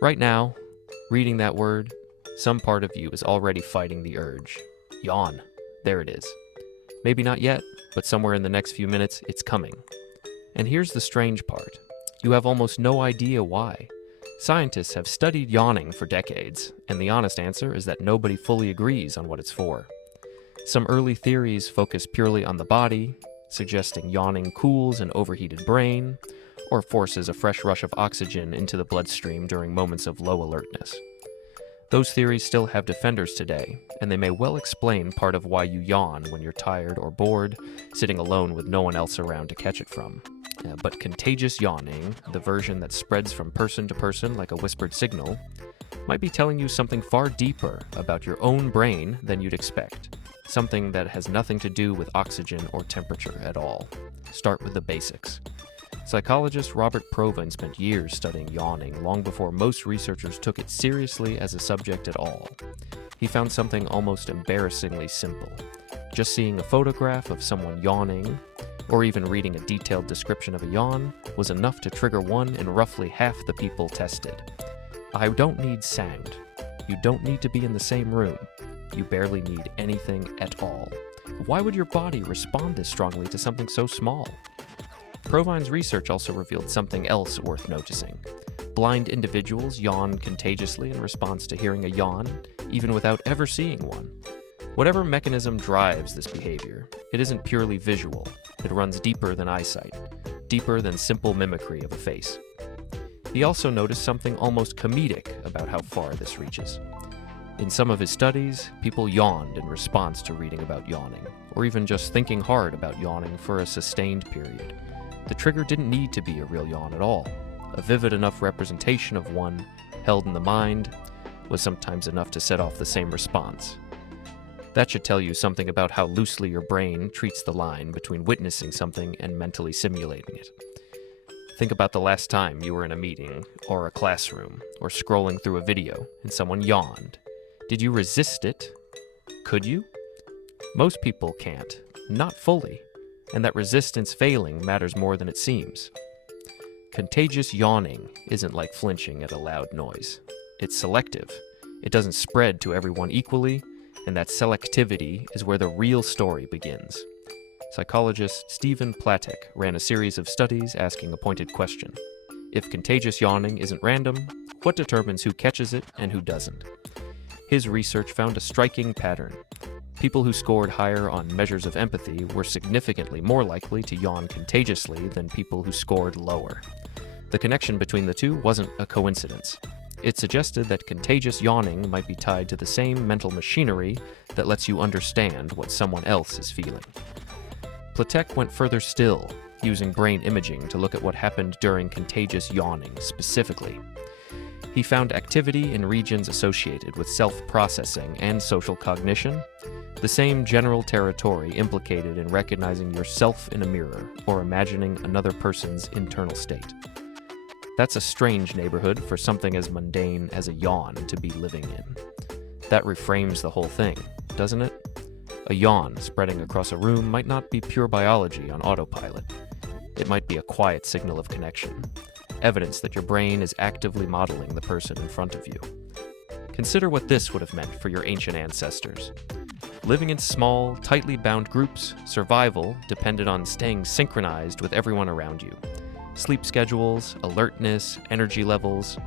Right now, reading that word, some part of you is already fighting the urge. Yawn. There it is. Maybe not yet, but somewhere in the next few minutes, it's coming. And here's the strange part. You have almost no idea why. Scientists have studied yawning for decades, and the honest answer is that nobody fully agrees on what it's for. Some early theories focus purely on the body, suggesting yawning cools an overheated brain, or forces a fresh rush of oxygen into the bloodstream during moments of low alertness. Those theories still have defenders today, and they may well explain part of why you yawn when you're tired or bored, sitting alone with no one else around to catch it from. But contagious yawning, the version that spreads from person to person like a whispered signal, might be telling you something far deeper about your own brain than you'd expect. Something that has nothing to do with oxygen or temperature at all. Start with the basics. Psychologist Robert Provine spent years studying yawning long before most researchers took it seriously as a subject at all. He found something almost embarrassingly simple. Just seeing a photograph of someone yawning, or even reading a detailed description of a yawn, was enough to trigger one in roughly half the people tested. I don't need sound. You don't need to be in the same room. You barely need anything at all. Why would your body respond this strongly to something so small? Provine's research also revealed something else worth noticing. Blind individuals yawn contagiously in response to hearing a yawn, even without ever seeing one. Whatever mechanism drives this behavior, it isn't purely visual. It runs deeper than eyesight, deeper than simple mimicry of a face. He also noticed something almost comedic about how far this reaches. In some of his studies, people yawned in response to reading about yawning, or even just thinking hard about yawning for a sustained period. The trigger didn't need to be a real yawn at all. A vivid enough representation of one, held in the mind, was sometimes enough to set off the same response. That should tell you something about how loosely your brain treats the line between witnessing something and mentally simulating it. Think about the last time you were in a meeting, or a classroom, or scrolling through a video, and someone yawned. Did you resist it? Could you? Most people can't, not fully, and that resistance failing matters more than it seems. Contagious yawning isn't like flinching at a loud noise. It's selective. It doesn't spread to everyone equally, and that selectivity is where the real story begins. Psychologist Steven Platek ran a series of studies asking a pointed question. If contagious yawning isn't random, what determines who catches it and who doesn't? His research found a striking pattern. People who scored higher on measures of empathy were significantly more likely to yawn contagiously than people who scored lower. The connection between the two wasn't a coincidence. It suggested that contagious yawning might be tied to the same mental machinery that lets you understand what someone else is feeling. Platek went further still, using brain imaging to look at what happened during contagious yawning specifically. He found activity in regions associated with self-processing and social cognition, the same general territory implicated in recognizing yourself in a mirror or imagining another person's internal state. That's a strange neighborhood for something as mundane as a yawn to be living in. That reframes the whole thing, doesn't it? A yawn spreading across a room might not be pure biology on autopilot. It might be a quiet signal of connection, evidence that your brain is actively modeling the person in front of you. Consider what this would have meant for your ancient ancestors. Living in small, tightly bound groups, survival depended on staying synchronized with everyone around you. Sleep schedules, alertness, energy levels.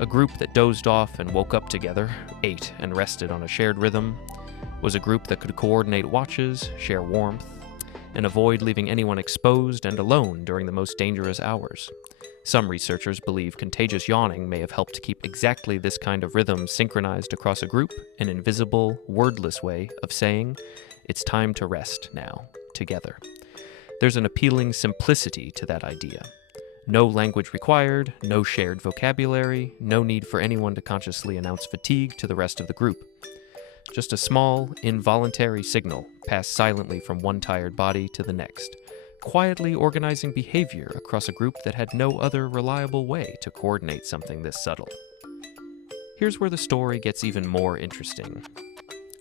A group that dozed off and woke up together, ate and rested on a shared rhythm, was a group that could coordinate watches, share warmth, and avoid leaving anyone exposed and alone during the most dangerous hours. Some researchers believe contagious yawning may have helped keep exactly this kind of rhythm synchronized across a group, an invisible, wordless way of saying, it's time to rest now, together. There's an appealing simplicity to that idea. No language required, no shared vocabulary, no need for anyone to consciously announce fatigue to the rest of the group. Just a small, involuntary signal passed silently from one tired body to the next, quietly organizing behavior across a group that had no other reliable way to coordinate something this subtle. Here's where the story gets even more interesting.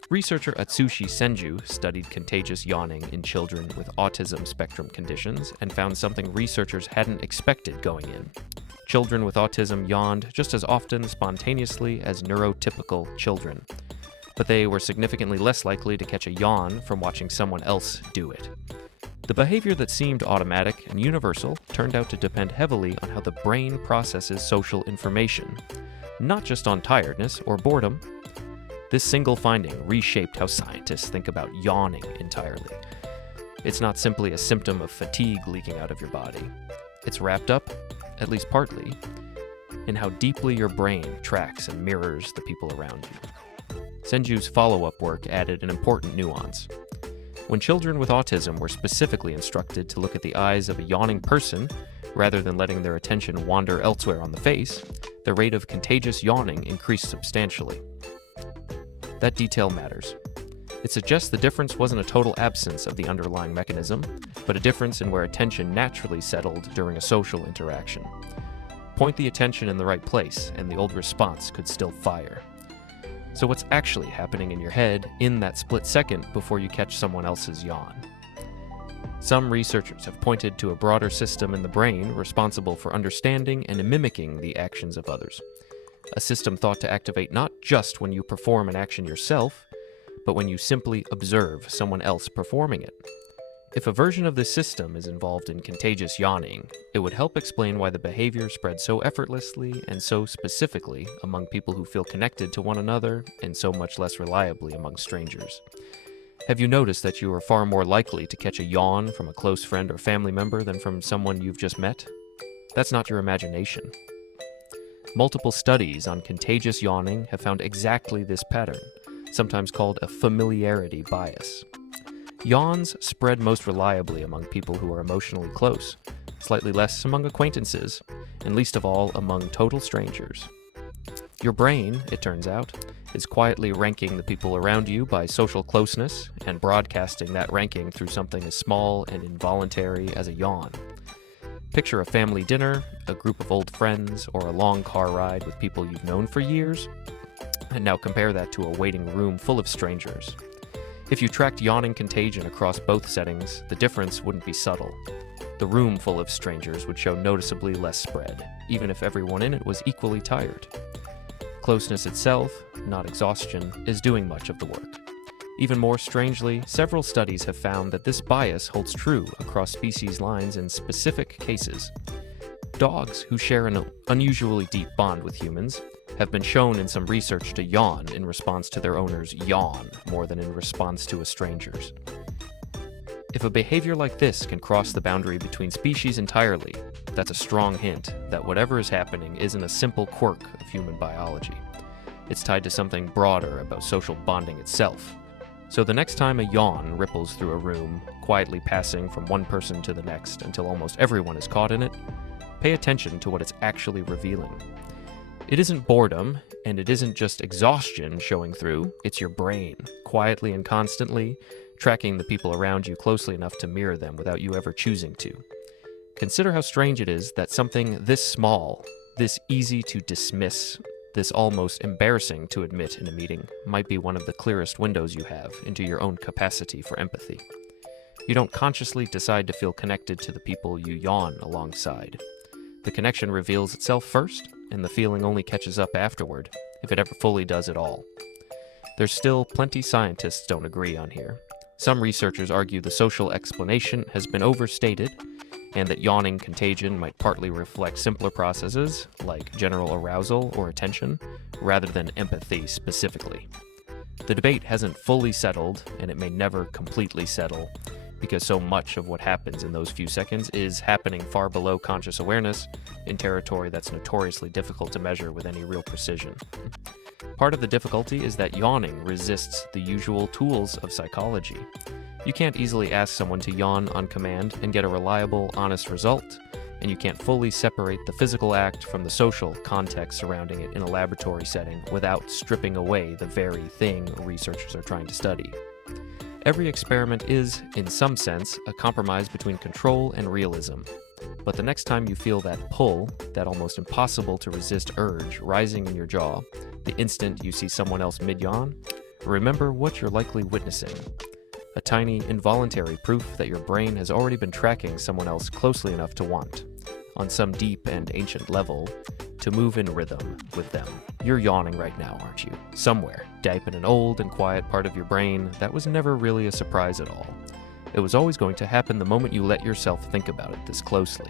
Researcher Atsushi Senju studied contagious yawning in children with autism spectrum conditions and found something researchers hadn't expected going in. Children with autism yawned just as often spontaneously as neurotypical children, but they were significantly less likely to catch a yawn from watching someone else do it. The behavior that seemed automatic and universal turned out to depend heavily on how the brain processes social information, not just on tiredness or boredom. This single finding reshaped how scientists think about yawning entirely. It's not simply a symptom of fatigue leaking out of your body. It's wrapped up, at least partly, in how deeply your brain tracks and mirrors the people around you. Senju's follow-up work added an important nuance. When children with autism were specifically instructed to look at the eyes of a yawning person, rather than letting their attention wander elsewhere on the face, the rate of contagious yawning increased substantially. That detail matters. It suggests the difference wasn't a total absence of the underlying mechanism, but a difference in where attention naturally settled during a social interaction. Point the attention in the right place, and the old response could still fire. So what's actually happening in your head in that split second before you catch someone else's yawn? Some researchers have pointed to a broader system in the brain responsible for understanding and mimicking the actions of others. A system thought to activate not just when you perform an action yourself, but when you simply observe someone else performing it. If a version of this system is involved in contagious yawning, it would help explain why the behavior spreads so effortlessly and so specifically among people who feel connected to one another and so much less reliably among strangers. Have you noticed that you are far more likely to catch a yawn from a close friend or family member than from someone you've just met? That's not your imagination. Multiple studies on contagious yawning have found exactly this pattern, sometimes called a familiarity bias. Yawns spread most reliably among people who are emotionally close, slightly less among acquaintances, and least of all among total strangers. Your brain, it turns out, is quietly ranking the people around you by social closeness and broadcasting that ranking through something as small and involuntary as a yawn. Picture a family dinner, a group of old friends, or a long car ride with people you've known for years, and now compare that to a waiting room full of strangers. If you tracked yawning contagion across both settings, the difference wouldn't be subtle. The room full of strangers would show noticeably less spread, even if everyone in it was equally tired. Closeness itself, not exhaustion, is doing much of the work. Even more strangely, several studies have found that this bias holds true across species lines in specific cases. Dogs, who share an unusually deep bond with humans, have been shown in some research to yawn in response to their owner's yawn more than in response to a stranger's. If a behavior like this can cross the boundary between species entirely, that's a strong hint that whatever is happening isn't a simple quirk of human biology. It's tied to something broader about social bonding itself. So the next time a yawn ripples through a room, quietly passing from one person to the next until almost everyone is caught in it, pay attention to what it's actually revealing. It isn't boredom, and it isn't just exhaustion showing through, it's your brain, quietly and constantly, tracking the people around you closely enough to mirror them without you ever choosing to. Consider how strange it is that something this small, this easy to dismiss, this almost embarrassing to admit in a meeting, might be one of the clearest windows you have into your own capacity for empathy. You don't consciously decide to feel connected to the people you yawn alongside. The connection reveals itself first, and the feeling only catches up afterward, if it ever fully does at all. There's still plenty scientists don't agree on here. Some researchers argue the social explanation has been overstated, and that yawning contagion might partly reflect simpler processes, like general arousal or attention, rather than empathy specifically. The debate hasn't fully settled, and it may never completely settle, because so much of what happens in those few seconds is happening far below conscious awareness in territory that's notoriously difficult to measure with any real precision. Part of the difficulty is that yawning resists the usual tools of psychology. You can't easily ask someone to yawn on command and get a reliable, honest result, and you can't fully separate the physical act from the social context surrounding it in a laboratory setting without stripping away the very thing researchers are trying to study. Every experiment is, in some sense, a compromise between control and realism. But the next time you feel that pull, that almost impossible to resist urge rising in your jaw, the instant you see someone else mid-yawn, remember what you're likely witnessing. A tiny, involuntary proof that your brain has already been tracking someone else closely enough to want. on some deep and ancient level, to move in rhythm with them. You're yawning right now, aren't you? Somewhere, deep in an old and quiet part of your brain that was never really a surprise at all. It was always going to happen the moment you let yourself think about it this closely.